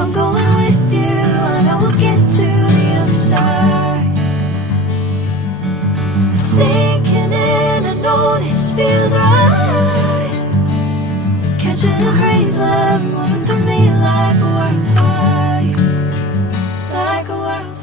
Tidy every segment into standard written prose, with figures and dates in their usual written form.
I'm going with you, I know we'll get to the other side. Sinking in, I know this feels right. Catching a crazy love, moving through me like a wildfire, like a wildfire.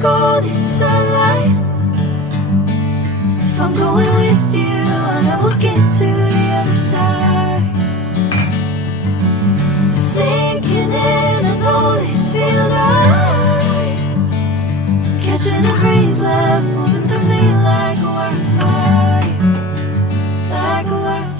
Golden sunlight. If I'm going with you, I know we'll get to the other side. Sinking in, I know this feels right. Catching a crazy love, moving through me like a wildfire, like a wildfire.